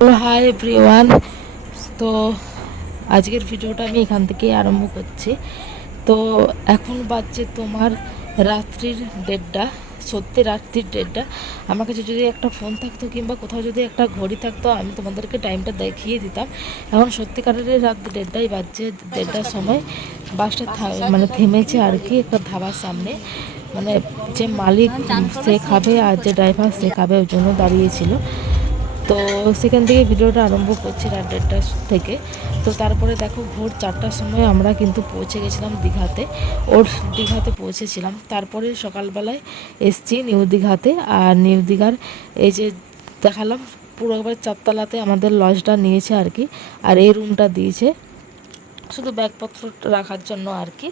Hi everyone তো আজকের ভিডিওটা আমি এখান থেকেই আরম্ভ করছি। তো এখন বাজছে তোমার রাত্রির দেড়টা, সত্যি রাত্রির দেড়টা। আমার কাছে যদি একটা ফোন থাকতো কিংবা কোথাও যদি একটা ঘড়ি থাকতো, আমি তোমাদেরকে টাইমটা দেখিয়ে দিতাম। এখন সত্যিকারের রাত দেড়টাই বাজছে, দেড়টার সময় বাসটা মানে থেমেছে আর কি, একটা ধাবার সামনে। মানে যে মালিক সে খাবে আর যে ড্রাইভার সে খাবে ওই জন্য দাঁড়িয়েছিল তো সেখান থেকে ভিডিওটা আরম্ভ করছি রাত দেড়টার থেকে। তো তারপরে দেখো ভোর চারটার সময় আমরা কিন্তু পৌঁছে গেছিলাম দীঘাতে। ওর দীঘাতে পৌঁছেছিলাম। তারপরে সকালবেলায় এসছি নিউ দীঘাতে আর নিউ দীঘার এই যে দেখালাম, পুরো একবার চারতলাতে আমাদের লজটা নিয়েছে আর কি, আর এই রুমটা দিয়েছে। শুধু ব্যাগপত্র রাখার জন্য আর কি।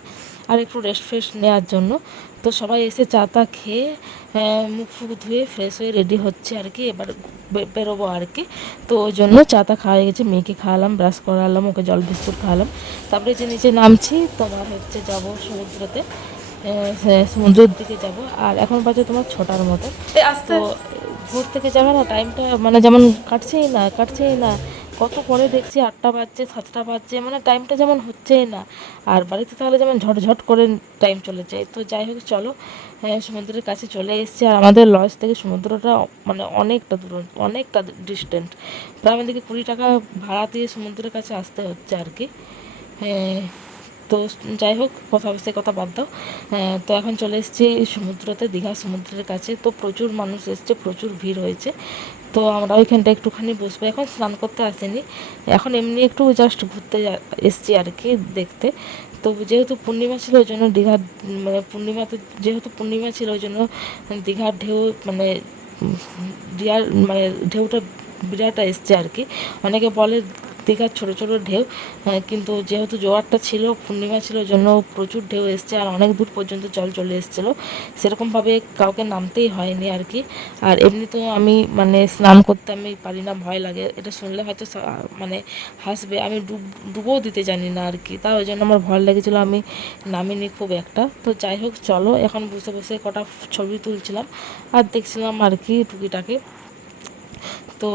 আর একটু রেস্ট ফ্রেস্ট নেওয়ার জন্য। তো সবাই এসে চা তা খেয়ে মুখ ফুক ধুয়ে ফ্রেশ হয়ে রেডি হচ্ছে আর কি। এবার বেরোবো আর কি। তো ওই জন্য চা তা খাওয়া গেছে। মেয়েকে খাওয়ালাম ব্রাশ করালাম ওকে জল বিস্কুট খাওয়ালাম। তারপরে যে নিচে নামছি তোমার হচ্ছে যাব সমুদ্রতে। হ্যাঁ, সমুদ্রের দিকে যাব। আর এখন বাজে তোমার ছটার মতো। তো ভোর থেকে যাবে না টাইমটা মানে যেমন কাটছেই না কাটছেই না কত পরে দেখছি, আটটা বাজছে, সাতটা বাজছে মানে টাইমটা যেমন হচ্ছেই না। আর বাড়িতে তাহলে যেমন ঝটঝট করে টাইম চলে যায়। তো যাই হোক, চলো হ্যাঁ সমুদ্রের কাছে চলে এসছে। আর আমাদের লজ থেকে সমুদ্রটা মানে অনেকটা দূর, অনেকটা ডিস্টেন্ট প্রায় আমাদেরকে কুড়ি টাকা ভাড়া দিয়ে সমুদ্রের কাছে আসতে হচ্ছে আর কি। হ্যাঁ তো যাই হোক কথা সে কথা বাদ দাও। তো এখন চলে এসেছি সমুদ্রতে, দীঘা সমুদ্রের কাছে। তো প্রচুর মানুষ এসছে, প্রচুর ভিড় হয়েছে। তো আমরা ওইখানটা একটুখানি বসবো। এখন স্নান করতে আসেনি। এখন এমনি একটু জাস্ট ঘুরতে এসছি আর কি দেখতে। তো যেহেতু পূর্ণিমা ছিল, ওই জন্য দীঘার মানে পূর্ণিমাতে, যেহেতু পূর্ণিমা ছিল, ওই জন্য দীঘার ঢেউ মানে ডিয়ার মানে ঢেউটা বিরাট এসছে আর কি। অনেকে বলে দীঘার ছোটো ছোটো ঢেউ। কিন্তু যেহেতু জোয়ারটা ছিল, পূর্ণিমা ছিল, জন্য প্রচুর ঢেউ এসছে আর অনেক দূর পর্যন্ত জল চলে এসেছিল। সেরকমভাবে কাউকে নামতেই হয়নি আর কি। আর এমনিতেও আমি মানে স্নান করতে আমি পারি না, ভয় লাগে। এটা শুনলে হয়তো মানে হাসবে। আমি ডুব, ডুবও দিতে জানি না আর কি। তা ওই জন্য আমার ভয় লেগেছিলো, আমি নামিনি খুব একটা। তো যাই হোক, চলো। এখন বসে বসে কটা ছবি তুলছিলাম। আর দেখছিলাম আর কি টুকিটাকি। তো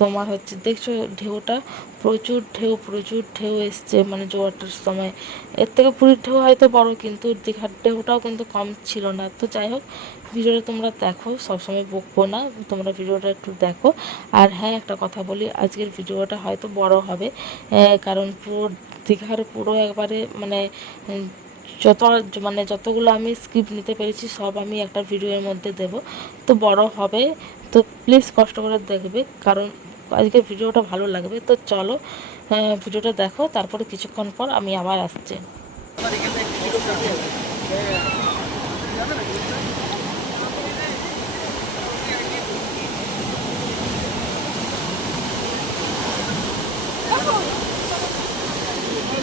তোমার হচ্ছে, দেখছ ঢেউটা? প্রচুর ঢেউ প্রচুর ঢেউ এসছে মানে জোয়ারটার সময়। এর থেকে পুরীর ঢেউ হয়তো বড়, কিন্তু দীঘার ঢেউটাও কিন্তু কম ছিল না। তো যাই হোক, ভিডিওটা তোমরা দেখো, সবসময় বকবো না, তোমরা ভিডিওটা একটু দেখো। আর হ্যাঁ একটা কথা বলি, আজকের ভিডিওটা হয়তো বড় হবে কারণ পুরো দীঘার পুরো একবারে মানে যত মানে যতগুলো আমি স্ক্রিপ্ট নিতে পেরেছি, সব আমি একটা ভিডিওর মধ্যে দেব। তো বড় হবে, তো প্লিজ কষ্ট করে দেখবে, কারণ আজকে ভিডিওটা ভালো লাগবে। তো চলো ভিডিওটা দেখো, তারপরে কিছুক্ষণ পর আমি আবার আসছি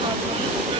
খেলাগুলো যত হচ্ছে সব নুনগুলো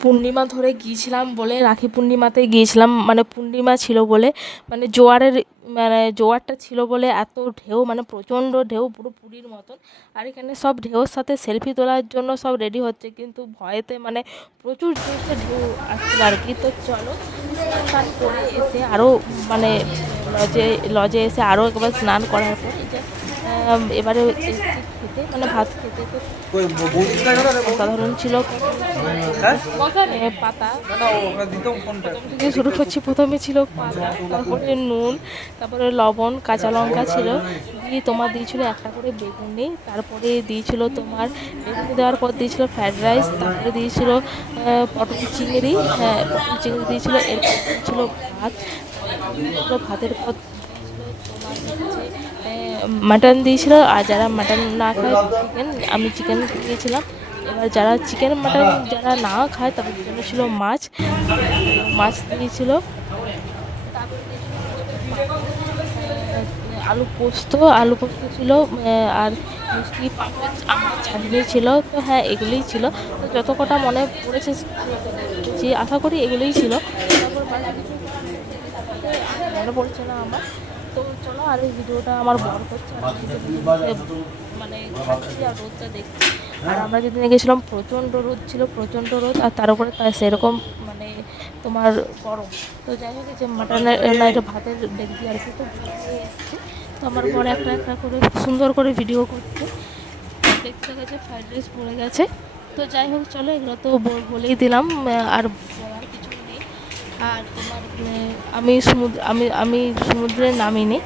পূর্ণিমা ধরে গিয়েছিলাম বলে, রাখি পূর্ণিমাতে গিয়েছিলাম মানে পূর্ণিমা ছিল বলে মানে জোয়ারের মানে জোয়ারটা ছিল বলে এত ঢেউ মানে প্রচণ্ড ঢেউ, পুরো পুরীর মতন। আর এখানে সব ঢেউর সাথে সেলফি তোলার জন্য সব রেডি হচ্ছে, কিন্তু ভয়েতে মানে প্রচুর জোরসে ঢেউ আসছিল আর কি। তো চলো, স্নান করে এসে আরও মানে লজে লজে এসে আরও একবার স্নান করার পর, এবারে খেতে মানে ভাত খেতে। সাধারণ ছিল। হ্যাঁ? পাতা। না না ওখানে দিতাম ফোনটা। প্রথম থেকে শুরু করছি প্রথমে ছিল পাতা তারপরে নুন তারপরে লবণ কাঁচা লঙ্কা ছিল। দিয়ে তোমার দিয়েছিল একটা করে বেগুনি তারপরে দিয়েছিল তোমার বেগুনি দেওয়ার পর দিয়েছিল ফ্রাইড রাইস তারপরে দিয়েছিল পটল চিংড়ি হ্যাঁ পটল চিংড়ি দিয়েছিল এরপর দিয়েছিল ভাত। ভাতের পর মাটন দিয়েছিল আর যারা মাটন না খায় চিকেন আমি চিকেন দিয়েছিলাম এবার যারা চিকেন মাটন যারা না খায়, তাদের জন্য ছিল মাছ। মাছ দিয়েছিল। আলু পোস্ত আলু পোস্ত ছিল আর মিষ্টি পাঁপড় ছিল। তো হ্যাঁ এগুলোই ছিল। তো যত কটা মনে পড়েছে, যে আশা করি এগুলোই ছিল। মনে পড়ছে না আমার। তো চলো আর এই ভিডিওটা আমার বড় করছে মানে খাচ্ছি আর রোদটা দেখছি। আর আমরা যেদিন গেছিলাম, প্রচণ্ড রোদ ছিল, প্রচণ্ড রোদ, আর তার উপরে তার সেরকম মানে তোমার গরম। তো যাই হোক যে মাটনের না, এটা ভাতের দেখছি আর কি, তো তো আমার পরে একটা একটা করে সুন্দর করে ভিডিও করছে। দেখতে গেছে ফ্রাইড রাইস পড়ে গেছে। তো যাই হোক, চলো এগুলো তো বলেই দিলাম আর আর তোমার আমি সমুদ্র, আমি আমি সমুদ্রে নামিনি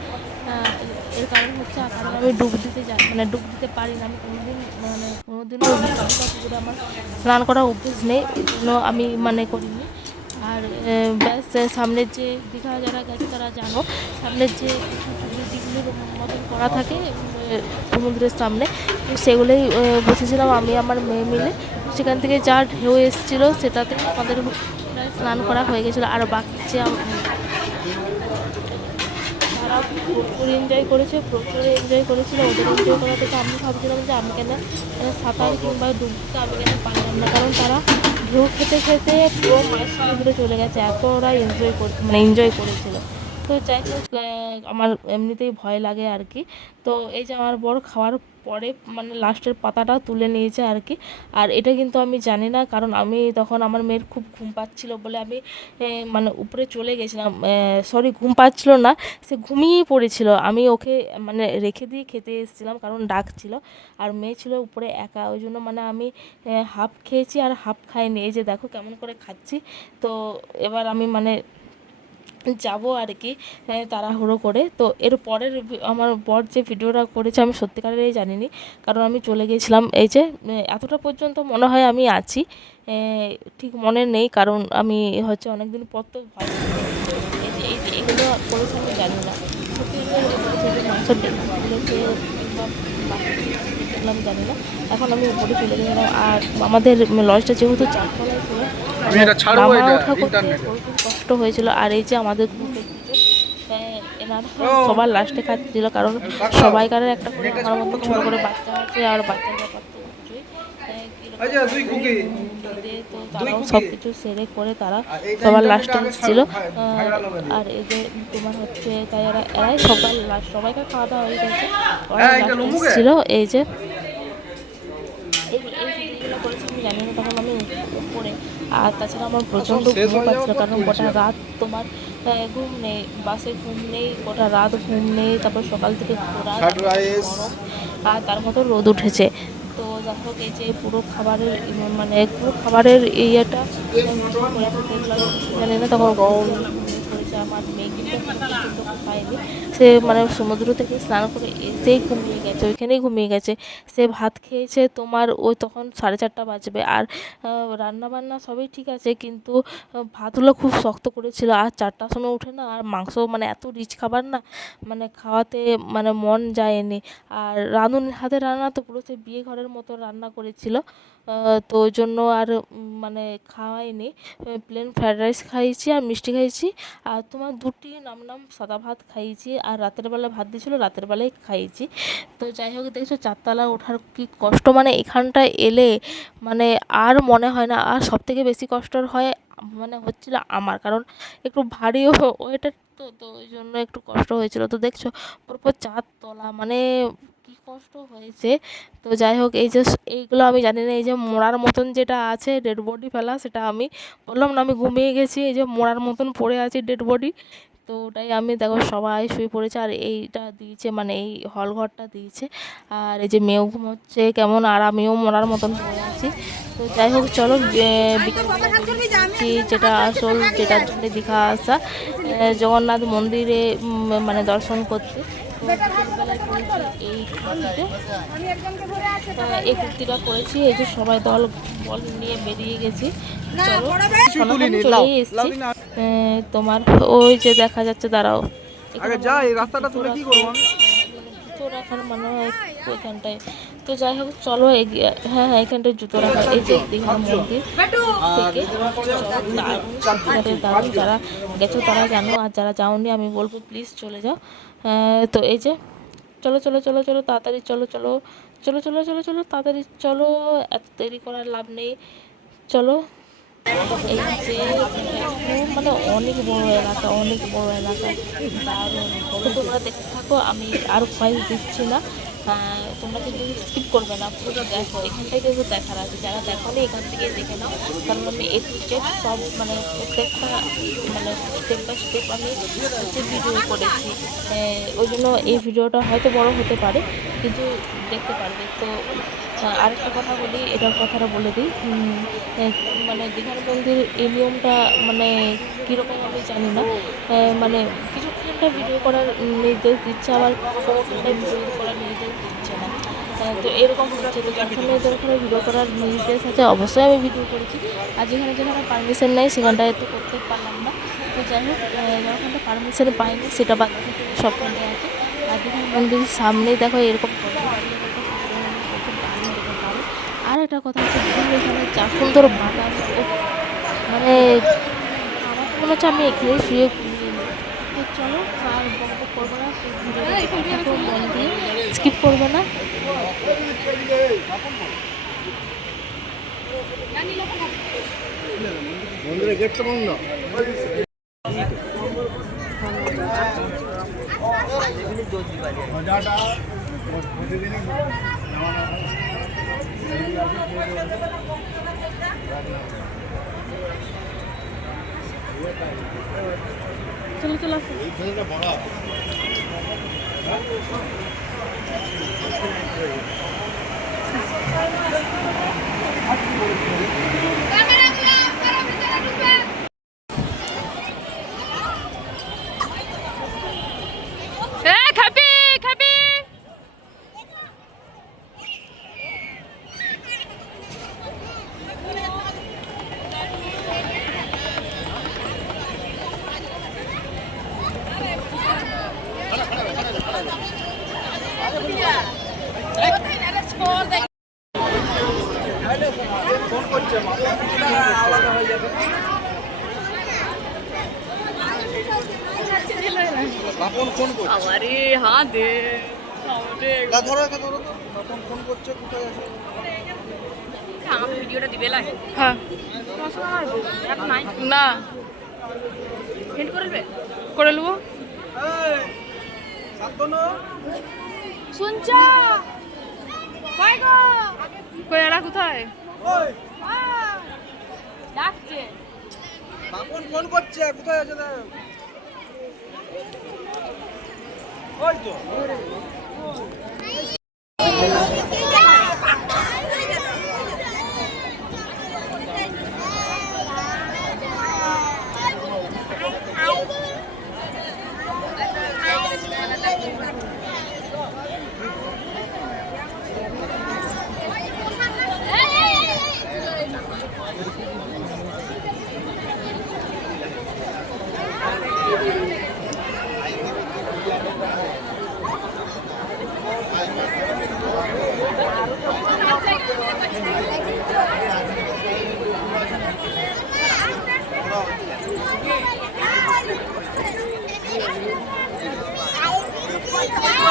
এর কারণ হচ্ছে কারণ আমি ডুব দিতে যাই মানে ডুব দিতে পারি না। আমি কোনোদিন মানে পুকুরে আমার স্নান করা অভ্যেস নেই আমি মানে করিনি। আর ব্যাস সামনের যে দীঘা যারা গেছে তারা জানো, সামনের যে দিকগুলোর মতন করা থাকে সমুদ্রের সামনে সেগুলোই বসেছিলাম আমি, আমার মেয়ে মিলে। সেখান থেকে যা ঢেউ এসেছিল, সেটাতে আমাদের স্নান করা হয়ে গেছিল, আর বাকি তারা প্রচুর এনজয় করেছে, প্রচুর এনজয় করেছিল, ওদের এনজয় করা থেকে আমি ভাবছিলাম যে আমি কেন মানে সাঁতার কিংবা ডুবতে আমি কেন পারলাম না, কারণ তারা ঢেউ খেতে খেতে পুরো মায়ের সঙ্গে চলে গেছে, এত ওরা এনজয় করতে মানে এনজয় করেছিল। তো যাই হোক আমার এমনিতেই ভয় লাগে আর কি। তো এই যে আমার বড় খাওয়ার পরে মানে লাস্টের পাতাটা তুলে নিয়েছে আর কি। আর এটা কিন্তু আমি জানি না, কারণ আমি তখন আমার মেয়ের খুব ঘুম পাচ্ছিল বলে আমি মানে উপরে চলে গেছিলাম। সরি ঘুম পাচ্ছিল না, সে ঘুমিয়েই পড়েছিল। আমি ওকে মানে রেখে দিয়ে খেতে এসেছিলাম, কারণ ডাক ছিল। আর মেয়ে ছিল উপরে একা, ওই জন্য মানে আমি হাফ খেয়েছি আর হাফ খাইনি। এই যে দেখো কেমন করে খাচ্ছি। তো এবার আমি মানে যাব আর কি তাড়াহুড়ো করে। তো এর পরের আমার পর যে ভিডিওটা করেছে আমি সত্যিকারেরই জানিনি, কারণ আমি চলে গিয়েছিলাম এই যে এতটা পর্যন্ত মনে হয় আমি আছি ঠিক মনে নেই, কারণ আমি হচ্ছে অনেক দিন পর তো এগুলো করেছে আমি জানি না। দেখলাম জানি না। এখন আমি উপরে চলে গেলাম আর আমাদের লজটা যেহেতু চারতলায় ছিল আমি এটা ছাড়বো নামা ওঠা করতে ইন্টারনেটে। প্রচুর কষ্ট হয়েছিল। আর এই যে আমাদের গ্রুপে এনারা সবার লাস্টে খাচ্ছিল কারণ কাকা, সবাইকার একটা করে আমার মতো ছোটো করে বাচ্চা আছে আর বাচ্চা ব্যাপার তো বুঝছোই তো তারাও সব কিছু সেরে করে তারা সবার লাস্টে এসেছিল হবে। আর এই যে তোমার হচ্ছে তাই এরা এরাই সবার লাস্ট সবাইকার খাওয়া দাওয়া হয়ে গেছে। ওরা? এসেছিল এই যে জানি না তখন আমি উপরে। আর তাছাড়া আমার প্রচণ্ড ঘুম পাচ্ছিল কারণ গোটা রাত তোমার ঘুম নেই বাসে ঘুম নেই গোটা রাত ঘুম নেই তারপর সকাল থেকে ঘোরা আর তার মতো রোদ উঠেছে। তো যাই হোক, এই যে পুরো খাবারের মানে পুরো খাবারের দেখলাম জানি না, তখন গরম সে মানে সমুদ্র থেকে স্নান করে এসেই ঘুমিয়ে গেছে, ওইখানেই ঘুমিয়ে গেছে। সে ভাত খেয়েছে, তোমার ওই তখন সাড়ে চারটা বাজবে। আর রান্না বান্না সবই ঠিক আছে, কিন্তু ভাতগুলো খুব শক্ত করেছিল। আর চারটার সময় উঠে না, আর মাংস মানে এত রিচ খাবার না মানে খাওয়াতে মানে মন যায়নি। আর রাঁধুনির হাতে রান্না তো পুরো সে বিয়ে ঘরের মতো রান্না করেছিল। তো ওই জন্য আর মানে খাওয়াইনি। প্লেন ফ্রায়েড রাইস খাইয়েছি আর মিষ্টি খাইয়েছি আর তোমার দুটি নাম নাম সাদা ভাত খাইয়েছি আর রাতের বেলা ভাত দিয়েছিলো, রাতের বেলায় খাইয়েছি তো যাই হোক, দেখছ চারতলা ওঠার কি কষ্ট? মানে এখানটায় এলে মানে আর মনে হয় না, আর সব থেকে বেশি কষ্টর হয় মানে হচ্ছিল আমার। কারণ একটু ভারী ওয়েটার তো তো ওই জন্য একটু কষ্ট হয়েছিল। তো দেখছ, পরপর চারতলা মানে কি কষ্ট হয়েছে? তো যাই হোক, এই যে এইগুলো আমি জানি না, এই যে মোড়ার মতন যেটা আছে ডেড বডি ফেলা, সেটা আমি বললাম না, আমি ঘুমিয়ে গেছি, এই যে মোড়ার মতন পড়ে আছে ডেড বডি তো ওটাই আমি দেখো সবাই শুয়ে পড়েছে, আর এইটা দিয়েছে মানে এই হল ঘরটা দিয়েছে, আর এই যে মেয়েও ঘুমোচ্ছে, কেমন আর আমিও মরার মতন পড়ে আছি, তো যাই হোক, চলো যেটা আসল যেটার জন্য দীঘা আসা জগন্নাথ মন্দিরে মানে দর্শন করতে এই কুর্তিটা পরেছি এই যে সবাই দল বল নিয়ে বেরিয়ে গেছি চলো চলেই এসছি তোমার ওই যে দেখা যাচ্ছে দাঁড়াও রাস্তাটা জুতো রাখার মানে হয় ওইখানটায় তো যাই হোক চলো হ্যাঁ হ্যাঁ এখানটায় জুতো রাখা এই যে মন্দির থেকে যারা গেছো তারা জানো আর যারা যাওনি আমি বলব প্লিজ চলে যাও তো এই যে চলো চলো চলো চলো, তাড়াতাড়ি চলো চলো চলো চলো চলো চলো, তাড়াতাড়ি চলো, এত দেরি করার লাভ নেই। চলো, এই যে মানে অনেক বড় এলাকা, অনেক বড় এলাকা, দারুণ। তোমরা দেখতে থাকো, আমি আর ভয়েস দিচ্ছি না। তোমরা কিন্তু স্কিপ করবে না পুরো দেখো। এখান থেকে কিন্তু দেখার আছে। যারা দেখো এখান থেকে দেখে নাও। কারণ আমি এ জেড সব মানে প্রত্যেকটা মানে স্টেপ বাই স্টেপ আমি হচ্ছে ভিডিও করেছি। ওই জন্য এই ভিডিওটা হয়তো বড় হতে পারে, কিন্তু দেখতে পারবে। তো আরেকটা কথা বলি, এটার কথাটা বলে দিই। মানে দীঘার মন্দির এই নিয়মটা মানে কীরকম আমি জানি না। মানে কিছুক্ষণটা ভিডিও করার নির্দেশ দিচ্ছে, আবার কোনোখানটা ভিডিও করার নির্দেশ দিচ্ছে না। তো এরকম হচ্ছে। তো যেখানে যেখানে ভিডিও করার নির্দেশ আছে, অবশ্যই আমি ভিডিও করেছি। আর যেখানে যেখানে পারমিশন নেই, সেখানটায় তো করতে পারলাম না। তো যাই হোক যখনটা পারমিশন পাইনি, সেটা বাদ বাকি সবখানটায় আছে। আর দীঘার মন্দিরের সামনেই দেখো এরকম আর একটা কথা হচ্ছে এখানে যা সুন্দর বাতাস মানে আমার মনে হচ্ছে আমি এখানেই শুয়ে করব না স্কিপ করবে না। মন্দিরের গেট বন্ধ। প্রতিদিনই চলো চলো। বড় এ খাবি খাবি বাপন ফোন করছে? আরে হ্যাঁ দে। গা ধরো একা ধরো তো। বাপন ফোন করছে কোথায় আছে? আমাকে ভিডিওটা দিবে লাগে হ্যাঁ। না হেন্ড করে দেবে? করে নেব। শুনছ? কই গো? কই এরা কোথায়? ওই। ডাকছে। বাপন ফোন করছে কোথায় আছে দেখ? ওই তো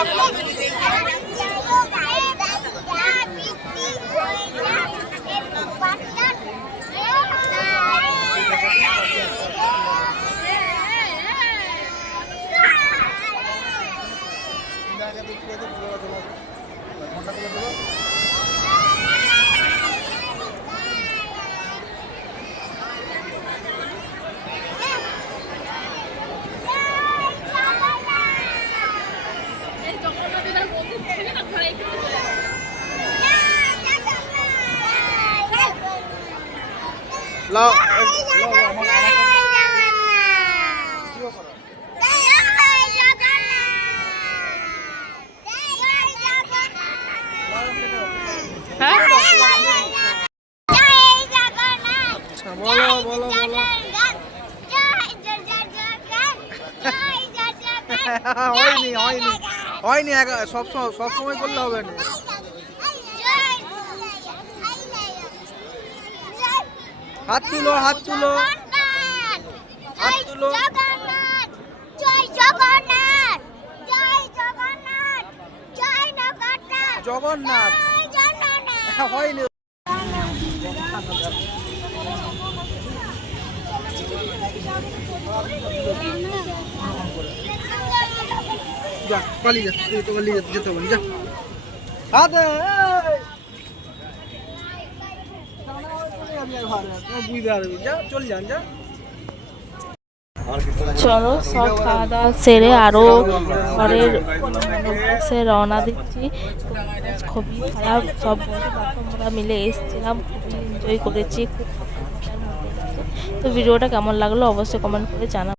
লাও লাও আমার বলো বলো বলো হয়নি। হয়নি হয়নি সব সময় সব সময় করলে হবে না। হাত তুলো হাত তুলো। হাত তুলো। জগন্নাথ জগন্নাথ হয়নি। যা পালিয়ে যা পালিয়ে যেতে হবে যা। হাত বুঝতে পারবি যা চল, সব খাওয়া দাওয়া সেরে আরও ঘরের রওনা দিচ্ছি। খুবই খারাপ, সব বন্ধু বান্ধবরা মিলে এসেছিলাম, খুবই এনজয় করেছি। তো ভিডিওটা কেমন লাগল অবশ্যই কমেন্ট করে জানাব।